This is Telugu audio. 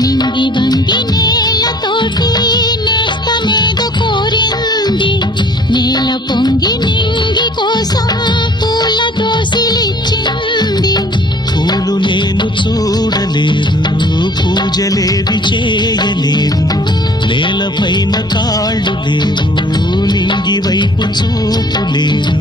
నింగి వంగి నేలతోటి నేస్తమేదో కోరింది. నేల పొంగి నింగి కోసం పూల దోసిలిచ్చింది. పూలు నేను చూడలేదు, పూజలేవి చేయలేదు. నేలపైన కాళ్ళు లేవు, నింగి వైపు చూపు లేదు.